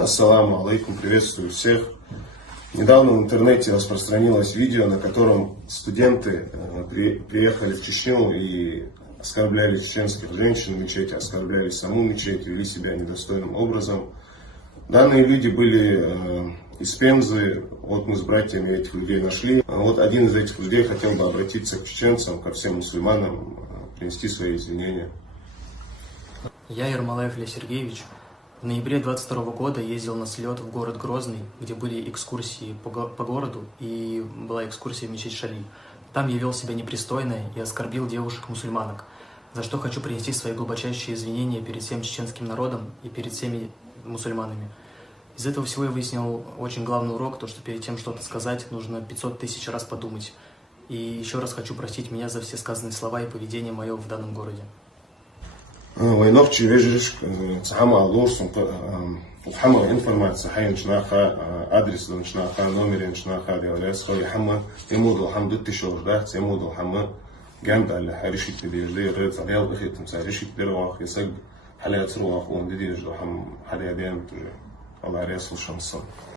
Ассаламу алейкум, приветствую всех. Недавно в интернете распространилось видео, на котором студенты приехали в Чечню и оскорбляли чеченских женщин в мечети, оскорбляли саму мечеть, вели себя недостойным образом. Данные люди были из Пензы, вот мы с братьями этих людей нашли. Вот один из этих людей хотел бы обратиться к чеченцам, ко всем мусульманам, принести свои извинения. Я Ермолаев Илья Сергеевич. В ноябре 22 года ездил на слет в город Грозный, где были экскурсии по городу и была экскурсия в мечеть Шали. Там я вел себя непристойно и оскорбил девушек-мусульманок, за что хочу принести свои глубочайшие извинения перед всем чеченским народом и перед всеми мусульманами. Из этого всего я выяснил очень главный урок, то что перед тем что-то сказать, нужно 500 тысяч раз подумать. И еще раз хочу простить меня за все сказанные слова и поведение мое в данном городе. Войновчи вежиш, цахама алурсум, хама информация, хай начинаха, адрес начинаха, номер начинаха, диалес, хай хама, имуду хам дутти шордах, имуду хама, гамда аль харишит бедежли, ред залял бхитм, саришит бервах, ясаг, халя цруах, он дидежду хам, халя диам, Allah ресул шамсан.